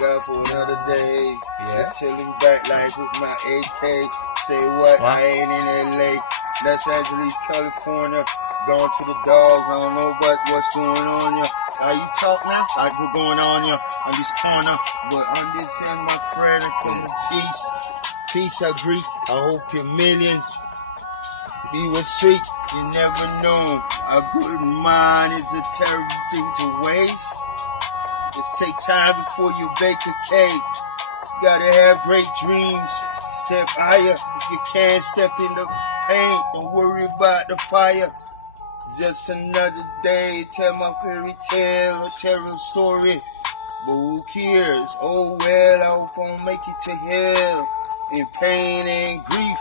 God for another day. Just chilling back like with my AK. Say what? I ain't in LA. Los Angeles, California. Going to the dogs. I don't know about what's going on here. How you talk now? Like what's going on here on this corner. But I'm just saying, my friend, I come in peace. Peace, I greet. I hope your millions be with sweet. You never know. A good mind is a terrible thing to waste. Just take time before you bake a cake. You gotta have great dreams. Step higher. If you can't step in the paint, don't worry about the fire. Just another day. Tell my fairy tale or tell a story. But who cares? Oh well, I hope I'll make it to hell. In pain and grief.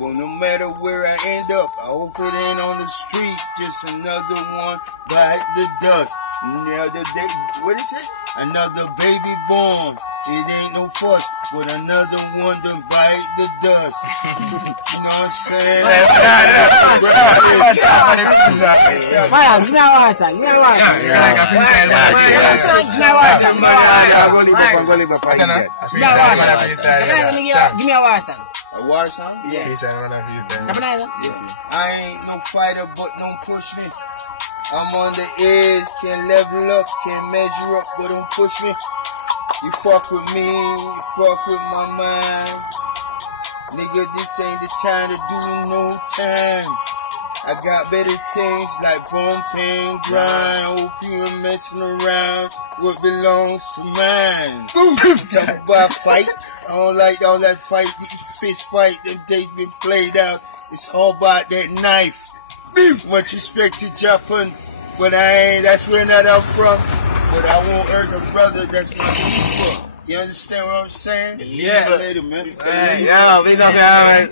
But no matter where I end up, I hope it ain't on the street. Just another one bite the dust. Another day, what is it? Another baby born. It ain't no fuss, but another one done bite the dust. You know what I'm saying? Give me a war song. A war song? Yeah. I ain't no fighter, but don't push me. I'm on the edge, can't level up, can't measure up, but don't push me. You fuck with me, you fuck with my mind. Nigga, this ain't the time to do no time. I got better things like bump and grind. Hope you ain't messing around what belongs to mine. Talk about fight. I don't like all that fight, fist fight, them days been played out. It's all about that knife. Much respect to Japan, but I ain't, that's where not I'm from. But I won't hurt a brother, that's my people. You understand what I'm saying? Yeah. Later, man. Yeah, we know that.